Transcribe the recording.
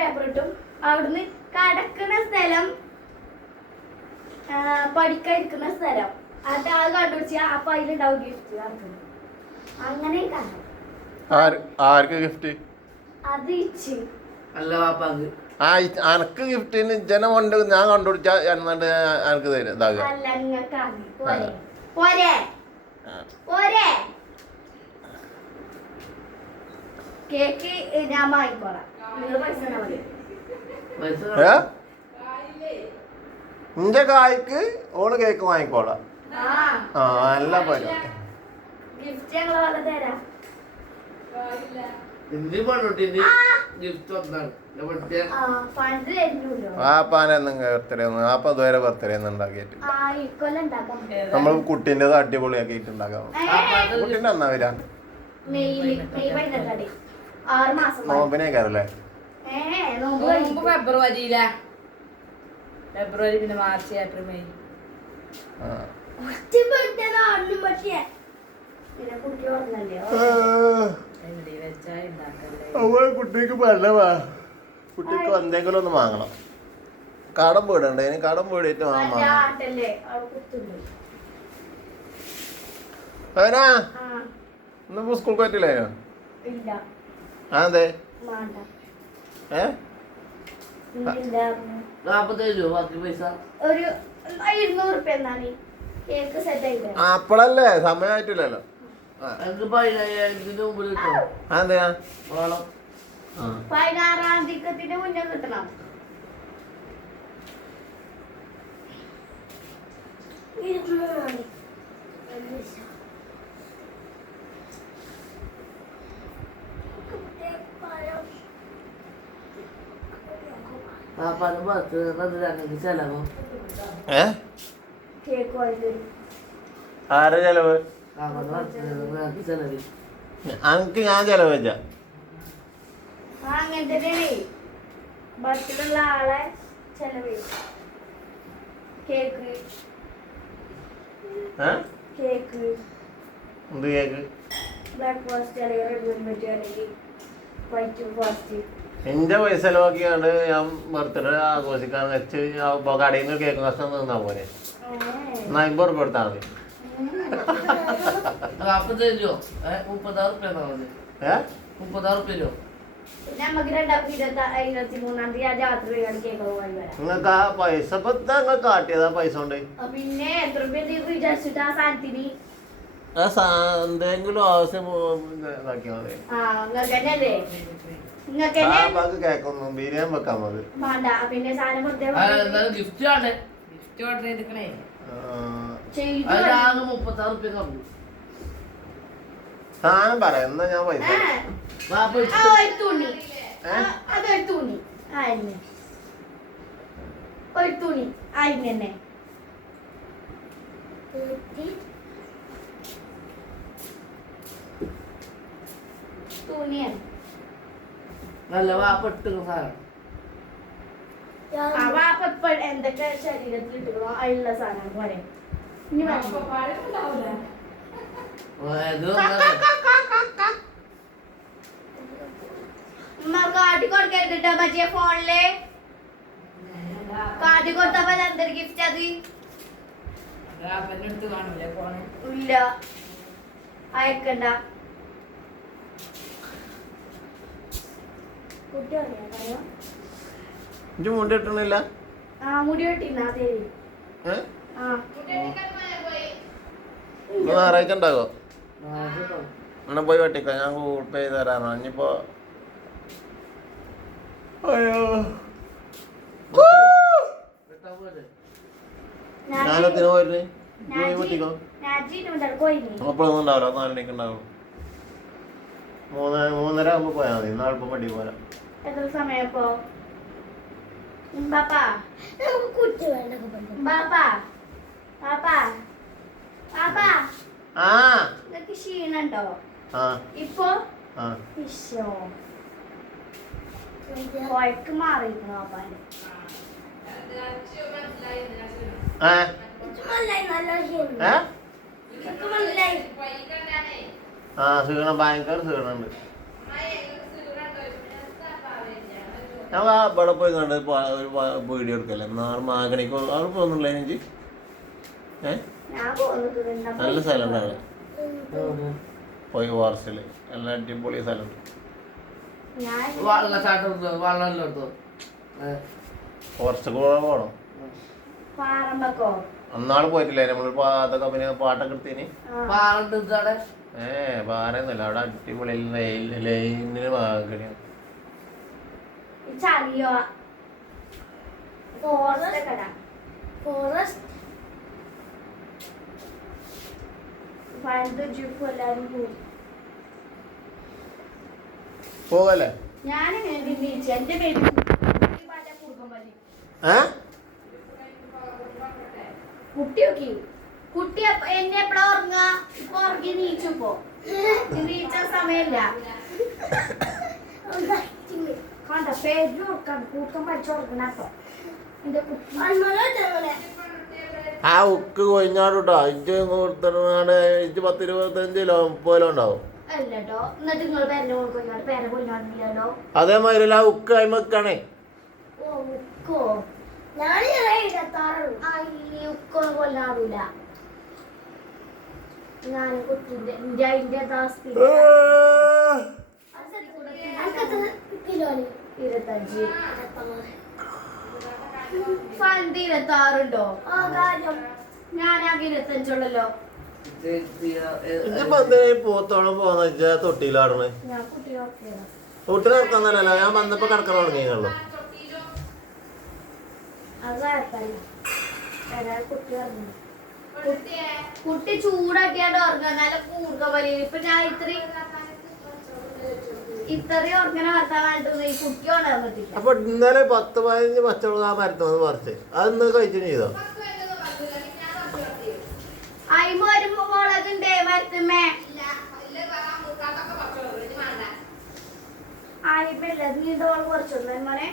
Paper കിട്ടും അവിടുന്ന് കടക്കുന്ന സ്ഥലം പഠിക്കാതിരിക്കുന്ന സ്ഥലം. അത് ആ കണ്ടുപിടിച്ച അപ്പൊ അതിലുണ്ടാവും ഗിഫ്റ്റ് അങ്ങനെ ആർക്ക് ഗിഫ്റ്റ് അത് ഇച്ച്. അല്ല വാപ്പാക്ക്. ആ അനക്ക് ഗിഫ്റ്റിന് ജനം കൊണ്ട് ഞാൻ കണ്ടുപിടിച്ചാ എന്നിട്ട് തരും ഇതാകുക അല്ല നിങ്ങൾക്കാണ് പോരെ പോരെ പോരെ കേക്ക് ഞാൻ വാങ്ങിക്കോളാം. നിങ്ങൾ പൈസ തന്നാ മതി. പൈസ ഏ? നിന്റെ കായ്ക്ക് ഓൾ കേക്ക് വാങ്ങിക്കോളാം. ആ. നല്ല ഗിഫ്റ്റ് ഞങ്ങൾ തരാം. ബർത്ത്ഡേ ഒന്നും ഇതുവരെ ബർത്ത്ഡേ ഒന്നും ഉണ്ടാക്കിയിട്ട് നമ്മൾ കുട്ടീന്റെത് അടിപൊളിയാക്കിയിട്ട് ഉണ്ടാക്കാം ഏ, കുട്ടീന്റെ എന്നാ വരാ? ആറ് മാസം. നോമ്പിനെ കയറല്ലേ നോമ്പ്. ഫെബ്രുവരി പിന്നെ മാർച്ച് ഏപ്രിൽ മെയ്. കുട്ടിക്ക് പല്ലവാ കുട്ടിക്ക് എന്തെങ്കിലും ഒന്ന് വാങ്ങണം. കടം വീടണ്ടേ കടം വീടിയിട്ട് വാങ്ങാം ഇന്നിപ്പോ സ്കൂൾ പറ്റില്ലേ ഇല്ല. അതെ ഏ? ഇല്ല രൂപ ബാക്കി പൈസ. ഒരു ഇരുന്നൂറ് റുപ്യ കേക്ക് സെറ്റ് ആയിട്ട് ആ, അപ്പളല്ലേ? സമയമായിട്ടില്ലല്ലോ പതിനാറാം തീയതി മുന്നേ കിട്ടണം പത്ത് ഞങ്ങൾക്ക് ചെലവോ ഏ കേക്ക് വാങ്ങി ആരെ ചെലവ്? അനക്ക് ഞാൻ ചെലവ് വെച്ച ബർത്ത്ഡേയുള്ള ആളെ ചെലവ്. കേക്ക്. കേക്ക്. എന്ത് കേക്ക്? ബ്രേക്ക്ഫാസ്റ്റ് അല്ലെങ്കിൽ റെഡ് വെൽവെറ്റ് അല്ലെങ്കിൽ വൈറ്റ് ഫാസ്റ്റ് എന്റെ പൈസ ചെലവാക്കിയാണ്ട് ഞാൻ ബർത്ത്ഡേ ആഘോഷിക്കാൻ വെച്ച് കടയിൽ നിന്ന് കേക്ക് നഷ്ടം നിന്നാ പോലെ എന്നാ അമ്പത് റുപ്യ കൊടുത്താൽ മതി. നിങ്ങൾക്ക് ആ പൈസ ഇപ്പൊ കാട്ടിയതാ? പൈസ കൊണ്ട്. ആ, പിന്നെ എത്ര വിചാരിച്ചിട്ട് ആ സാധനത്തിന്? എന്തെങ്കിലും ആവശ്യം ഇതാക്കിയാൽ മതി. ആ കേക്കൊന്നും ബിരിയാണി വെക്കാൻ മതി. ഗിഫ്റ്റ് ആണ്. ഗിഫ്റ്റ് ഓർഡർ ചെയ്തിക്കണേ ചെയ്തു അതിലാകെ മുപ്പത്താറ് റുപ്യ കമ്മി സാധനം പറയാം എന്നാ ഞാൻ പൈസ ഒരു തുണി. തന്നെ. തുണിയാണ്. നല്ല വാപ്പ ഇട്ടുന്ന സാധനം. ആ വാപ്പ എന്തൊക്കെ ശരീരത്തിൽ ഇട്ടുകളോ അതിലുള്ള സാധനം പോലെ ഇനി കാട്ടി കൊടുക്കരുത് മറ്റേ ഫോണിൽ. കാട്ടി കൊടുത്തപ്പോ എന്തൊരു ഗിഫ്റ്റ് അത്? ഇല്ല. അയക്കണ്ട. ഇഞ്ചു മുടി വെട്ടണില്ല ഞായറാഴ്ച ഉണ്ടാകോ അങ്ങനെ പോയി വെട്ടിക്കോ ഞാൻ ഗൂഗിൾ പേ ചെയ്ത് ഇനിയിപ്പോ അയ്യോ. ഞാനത്തിന് പോയിരുന്നേ? പോയി വെട്ടിക്കോ. അപ്പോഴൊന്നും ഉണ്ടാവില്ല നാല് മണിക്ക് ഉണ്ടാവും. മൂന്ന് മൂന്നര ആകുമ്പോ പോയാൽ മതി ഇന്നാളിപ്പോ പടി വണ്ടി പോരാ. എത്ര സമയം ഇപ്പോ ബാപ്പാ ബാപ്പാ. ബാപ്പാ. ബാപ്പാ. ആ. നിനക്ക് ക്ഷീണുണ്ടോ? ആ. ഇപ്പൊ? ആ. ഇശോ കൊഴക്ക് മാറിയിരുന്നു ഏ? ആ ക്ഷീണം ഭയങ്കര ക്ഷീണമുണ്ട് ഞാൻ ആ ഇവിടെ പോയി കണ്ട് ഒരു വീഡിയോ എടുക്കല്ലേ? നാളെ മാഗണിക്ക് അവിടെ പോകുന്നുള്ളേ എനിക്ക് ഏ? നല്ല സ്ഥലം ഉണ്ടാവില്ല പോയി ഫോറസ്റ്റിൽ നല്ല അടിപൊളി സ്ഥലമുണ്ട് എടുത്തോ? ഫോറസ്റ്റ് കൂടെ പോകണം അന്നാൾ പോയിട്ടില്ലേ? നമ്മൾ അതൊക്കെ പിന്നെ പാട്ടൊക്കെ എടുത്തിന്. ഏ പാറയൊന്നുമില്ല. അവിടെ അടിപൊളി ലൈനിന് മാഗണിയാണ് ചളിയോ ഫോറസ്റ്റ് കട. ഫോറസ്റ്റ് പണ്ട് ജിപ്പ് എല്ലാരും പോയി. പോകല്ലേ ഞാൻ എന്റെ പേര് കുട്ടി നോക്കി. കുട്ടി എന്നെ എപ്പോഴാ ഉറങ്ങാ? ഇപ്പൊ ഉറങ്ങി നീച്ചപ്പോ നീച്ച സമയല്ല കണ്ട പേര് ഉറക്കാണ് കൂട്ടം പഠിച്ചു കുട്ടി ആ ഉക്ക് കൊഴിഞ്ഞാടുട്ടോ ഇഞ്ച് കൊടുത്തിട്ട് ഇഞ്ച് പത്ത് ഇരുപത്തഞ്ച് കിലോ മുപ്പത് കിലോ ഉണ്ടാവും അതേമാതിരി ആ ഉക്ക് അയിമക്കാണേ കൊല്ലാറില്ല ഞാൻ കുട്ടിന്റെ എന്റെ അതിന്റെ ദാസ്തി ഇരുപത്തഞ്ച്. ഫണ്ട് ഇരുപത്തി ആറുണ്ടോ ഞാനാകെ ഇരുപത്തഞ്ചുള്ളല്ലോ. പോത്തോളം പോന്ന ഇഞ്ച തൊട്ടിയിലാടണേ. ഞാൻ കുട്ടി നോക്കിയതാ തൊട്ടി നടക്കാന്നല്ലോ ഞാൻ വന്നപ്പോ കിടക്കാൻ ഒരാൾ കുട്ടി ചൂടാക്കിയാണ്ട് ഉറങ്ങാൻ നല്ല കൂർക്ക പോലെ ഇപ്പൊ ഞാൻ ഇത്രയും അപ്പൊ ഇന്നലെ പത്ത് പതിനഞ്ച് പച്ചമുളക് ആ മരത്ത് വന്ന് പറിച്ച്. അത് ഇന്ന് കഴിച്ചു ചെയ്തോ? അയിമ ഒരു മുളകുണ്ടേ മരത്തുമ്മേ അയിമല്ല നീണ്ട മുളക് കുറച്ചുണ്ട് മോനെ?